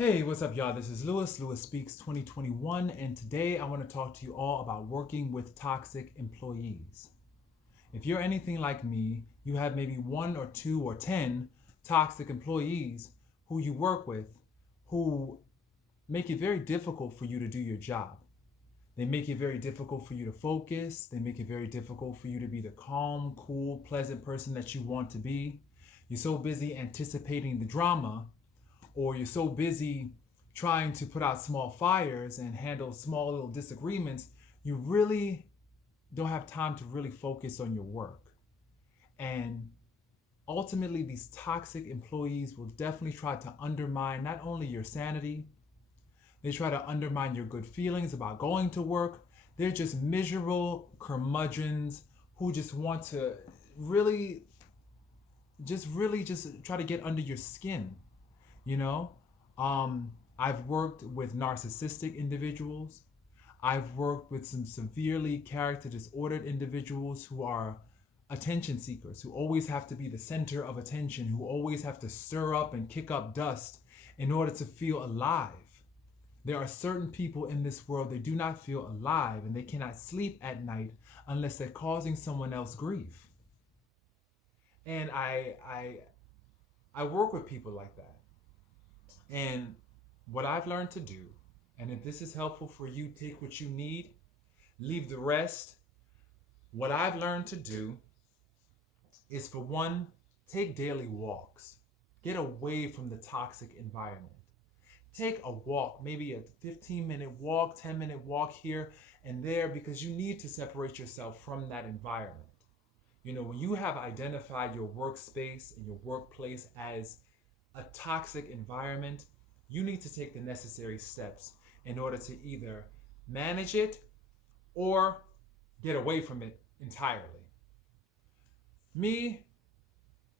Hey, what's up, y'all? This is Lewis Speaks 2021, and today I want to talk to you all about working with toxic employees. If you're anything like me, you have maybe one or two or 10 toxic employees who you work with who make it very difficult for you to do your job. They make it very difficult for you to focus. They make it very difficult for you to be the calm, cool, pleasant person that you want to be. You're so busy anticipating the drama, or you're so busy trying to put out small fires and handle small little disagreements, you really don't have time to really focus on your work. And ultimately, these toxic employees will definitely try to undermine not only your sanity, they try to undermine your good feelings about going to work. They're just miserable curmudgeons who just want to really, just try to get under your skin. You know, I've worked with narcissistic individuals. I've worked with some severely character disordered individuals who are attention seekers, who always have to be the center of attention, who always have to stir up and kick up dust in order to feel alive. There are certain people in this world that do not feel alive, and they cannot sleep at night unless they're causing someone else grief. And I work with people like that. And what I've learned to do, and if this is helpful for you, take what you need, leave the rest. What I've learned to do is, for one, take daily walks. Get away from the toxic environment. Take a walk, maybe a 15-minute walk, 10-minute walk here and there, because you need to separate yourself from that environment. You know, when you have identified your workspace and your workplace as a toxic environment, you need to take the necessary steps in order to either manage it or get away from it entirely. Me,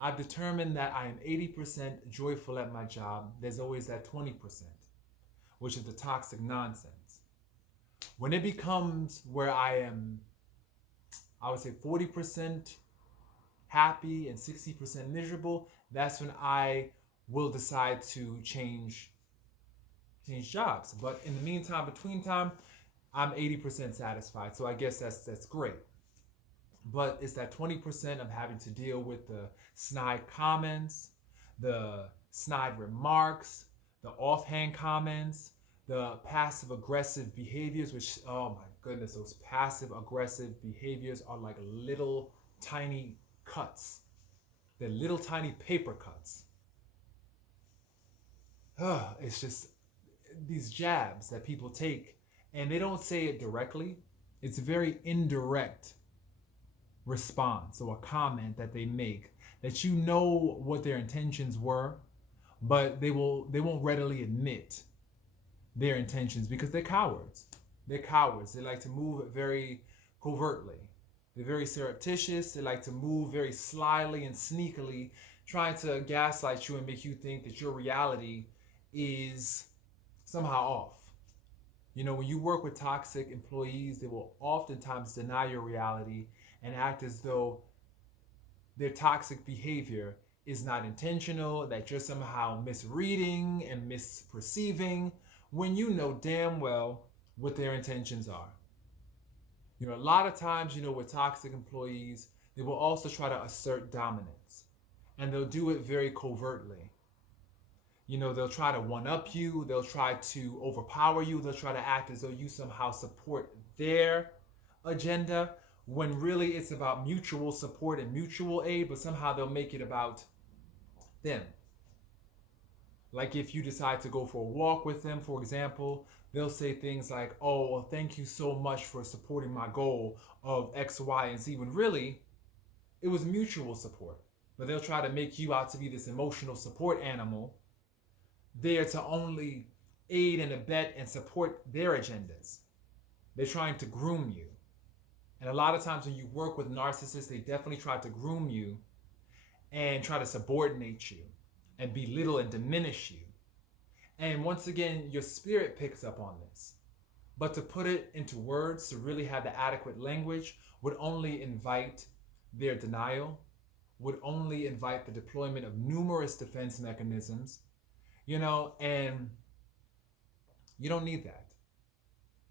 I've determined that I am 80% joyful at my job. There's always that 20%, which is the toxic nonsense. When it becomes where I would say 40% happy and 60% miserable, that's when I will decide to change jobs. But in the meantime, between time, I'm 80% satisfied. So I guess that's great. But it's that 20% of having to deal with the snide comments, the snide remarks, the offhand comments, the passive aggressive behaviors, which, oh my goodness, those passive aggressive behaviors are like little tiny cuts. They're little tiny paper cuts. It's just these jabs that people take, and they don't say it directly. It's a very indirect response or a comment that they make that you know what their intentions were, but they won't readily admit their intentions because they're cowards. They're cowards. They like to move very covertly. They're very surreptitious. They like to move very slyly and sneakily, trying to gaslight you and make you think that your reality is somehow off. You know, when you work with toxic employees, they will oftentimes deny your reality and act as though their toxic behavior is not intentional, that you're somehow misreading and misperceiving, when you know damn well what their intentions are. You know, a lot of times, you know, with toxic employees, they will also try to assert dominance, and they'll do it very covertly. You know, they'll try to one-up you, they'll try to overpower you, they'll try to act as though you somehow support their agenda, when really it's about mutual support and mutual aid, but somehow they'll make it about them. Like if you decide to go for a walk with them, for example, they'll say things like, oh, well, thank you so much for supporting my goal of X, Y, and Z, when really it was mutual support. But they'll try to make you out to be this emotional support animal there to only aid and abet and support their agendas. They're trying to groom you. And a lot of times when you work with narcissists, they definitely try to groom you and try to subordinate you and belittle and diminish you. And once again, your spirit picks up on this. But to put it into words, to really have the adequate language, would only invite their denial, would only invite the deployment of numerous defense mechanisms, and You don't need that.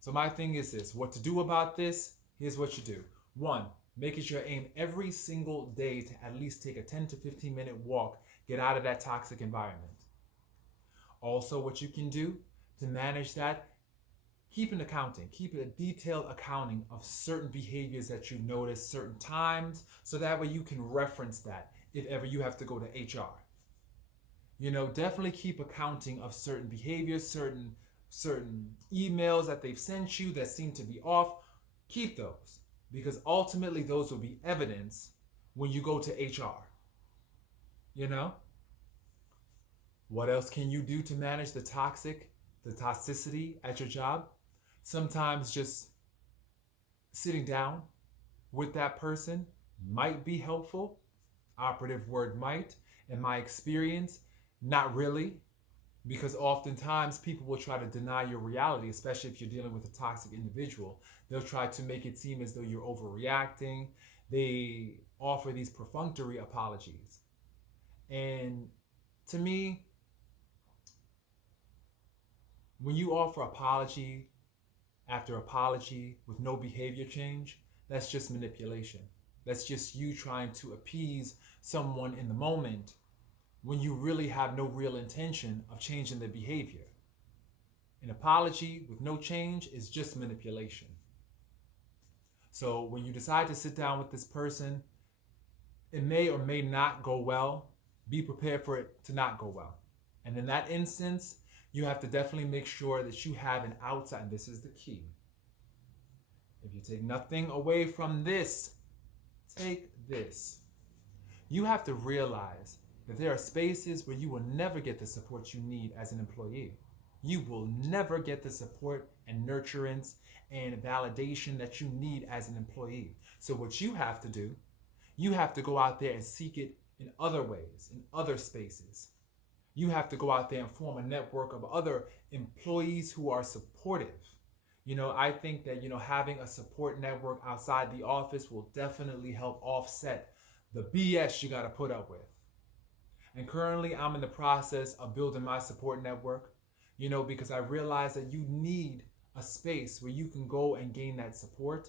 So my thing is this, what to do about this? Here's what you do. One, make it your aim every single day to at least take a 10 to 15-minute walk, get out of that toxic environment. Also, what you can do to manage that, keep an accounting, keep a detailed accounting of certain behaviors that you notice certain times, so that way you can reference that if ever you have to go to HR. Definitely keep accounting of certain behaviors, certain emails that they've sent you that seem to be off. Keep those, because ultimately those will be evidence when you go to HR. What else can you do to manage the toxicity at your job? Sometimes just sitting down with that person might be helpful. Operative word might. In my experience, not really, because oftentimes people will try to deny your reality, especially if you're dealing with a toxic individual. They'll try to make it seem as though you're overreacting. They offer these perfunctory apologies. And to me, when you offer apology after apology with no behavior change, that's just manipulation. That's just you trying to appease someone in the moment when you really have no real intention of changing their behavior. An apology with no change is just manipulation. So when you decide to sit down with this person, it may or may not go well. Be prepared for it to not go well. And in that instance, you have to definitely make sure that you have an outside, and this is the key. If you take nothing away from this, take this. You have to realize that there are spaces where you will never get the support you need as an employee. You will never get the support and nurturance and validation that you need as an employee. So what you have to do, you have to go out there and seek it in other ways, in other spaces. You have to go out there and form a network of other employees who are supportive. I think that, having a support network outside the office will definitely help offset the BS you got to put up with. And currently I'm in the process of building my support network, because I realize that you need a space where you can go and gain that support.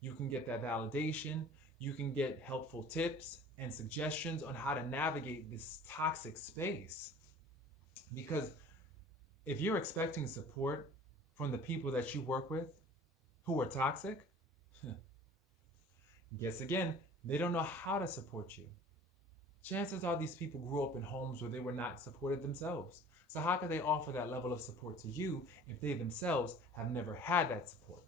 You can get that validation. You can get helpful tips and suggestions on how to navigate this toxic space. Because if you're expecting support from the people that you work with who are toxic, guess again, they don't know how to support you. Chances are these people grew up in homes where they were not supported themselves. So how could they offer that level of support to you if they themselves have never had that support?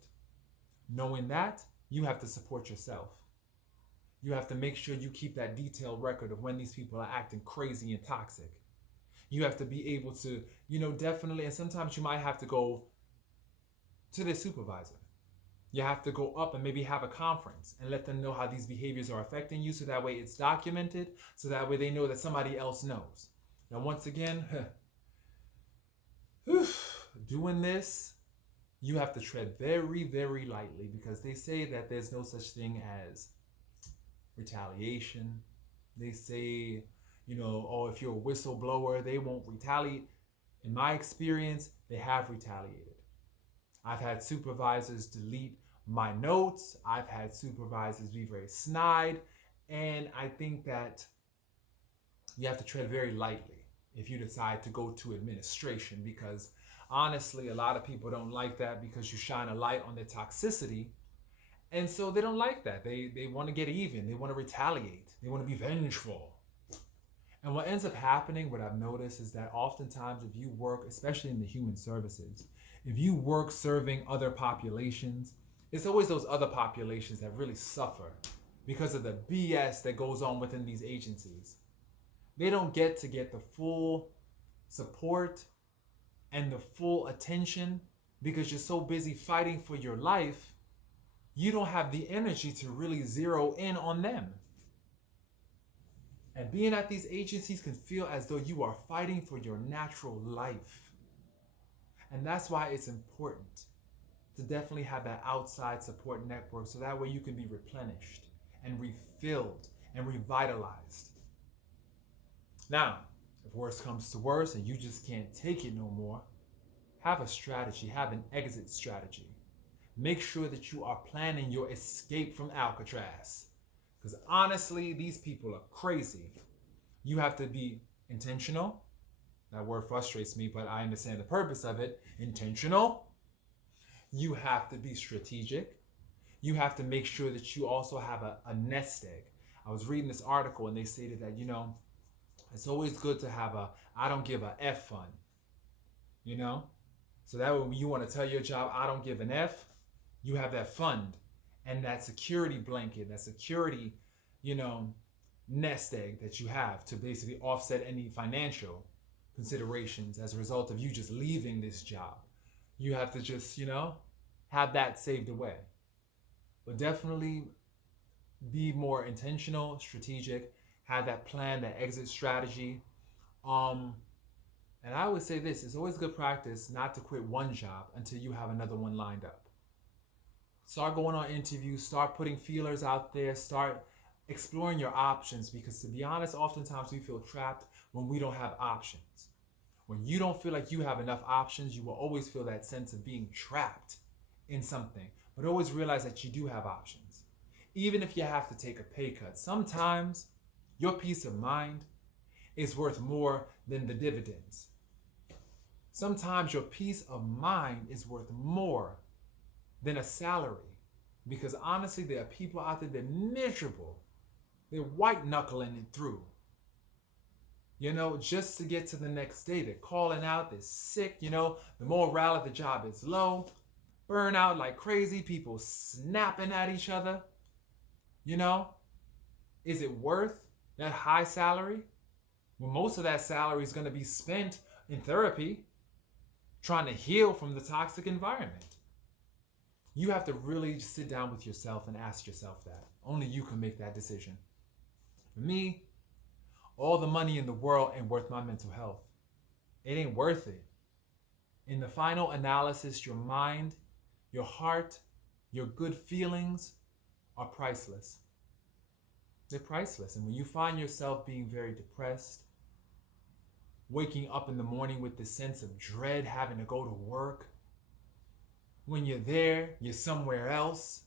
Knowing that, you have to support yourself. You have to make sure you keep that detailed record of when these people are acting crazy and toxic. You have to be able to, definitely, and sometimes you might have to go to their supervisor. You have to go up and maybe have a conference and let them know how these behaviors are affecting you, so that way it's documented, so that way they know that somebody else knows. Now, once again, doing this, you have to tread very, very lightly, because they say that there's no such thing as retaliation. They say, if you're a whistleblower, they won't retaliate. In my experience, they have retaliated. I've had supervisors delete my notes. I've had supervisors be very snide. And I think that you have to tread very lightly if you decide to go to administration, because honestly, a lot of people don't like that, because you shine a light on their toxicity. And so they don't like that. They want to get even. They want to retaliate. They want to be vengeful. And what ends up happening, what I've noticed, is that oftentimes if you work, especially in the human services, if you work serving other populations, it's always those other populations that really suffer because of the BS that goes on within these agencies. They don't get to get the full support and the full attention because you're so busy fighting for your life. You don't have the energy to really zero in on them. And being at these agencies can feel as though you are fighting for your natural life. And that's why it's important to definitely have that outside support network, so that way you can be replenished and refilled and revitalized. Now, if worse comes to worse and you just can't take it no more, have a strategy, have an exit strategy. Make sure that you are planning your escape from Alcatraz. Because honestly, these people are crazy. You have to be intentional. That word frustrates me, but I understand the purpose of it. Intentional. You have to be strategic. You have to make sure that you also have a nest egg. I was reading this article and they stated that, it's always good to have a I don't give a F fund. So that when you want to tell your job, I don't give an F, you have that fund and that security blanket, that security, nest egg that you have to basically offset any financial considerations as a result of you just leaving this job. You have to just, have that saved away. But definitely be more intentional, strategic, have that plan, that exit strategy. And I would say this, it's always good practice not to quit one job until you have another one lined up. Start going on interviews, start putting feelers out there, start exploring your options, because to be honest, oftentimes we feel trapped when we don't have options. When you don't feel like you have enough options, you will always feel that sense of being trapped in something. But always realize that you do have options. Even if you have to take a pay cut, sometimes your peace of mind is worth more than the dividends. Sometimes your peace of mind is worth more than a salary. Because honestly, there are people out there that are miserable. They're white knuckling it through. Just to get to the next day. They're calling out, they're sick, the morale at the job is low. Burnout like crazy, people snapping at each other. Is it worth that high salary? Well, most of that salary is going to be spent in therapy, trying to heal from the toxic environment. You have to really sit down with yourself and ask yourself that. Only you can make that decision. For me, all the money in the world ain't worth my mental health. It ain't worth it. In the final analysis, your mind, your heart, your good feelings are priceless. They're priceless. And when you find yourself being very depressed, waking up in the morning with this sense of dread, having to go to work, when you're there, you're somewhere else,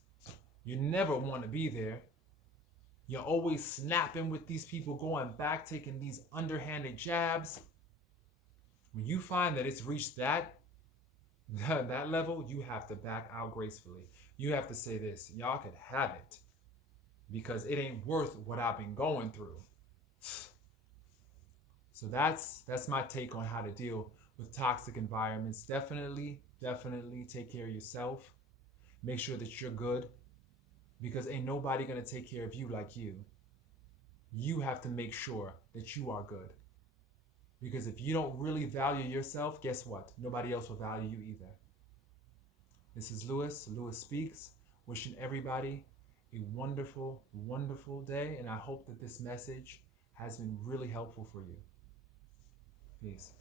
you never want to be there. You're always snapping with these people, going back, taking these underhanded jabs. When you find that it's reached that level, you have to back out gracefully. You have to say this, y'all could have it, because it ain't worth what I've been going through. So that's my take on how to deal with toxic environments. Definitely take care of yourself. Make sure that you're good, because ain't nobody gonna take care of you like you. You have to make sure that you are good. Because if you don't really value yourself, guess what? Nobody else will value you either. This is Lewis Speaks, wishing everybody a wonderful, wonderful day. And I hope that this message has been really helpful for you. Peace.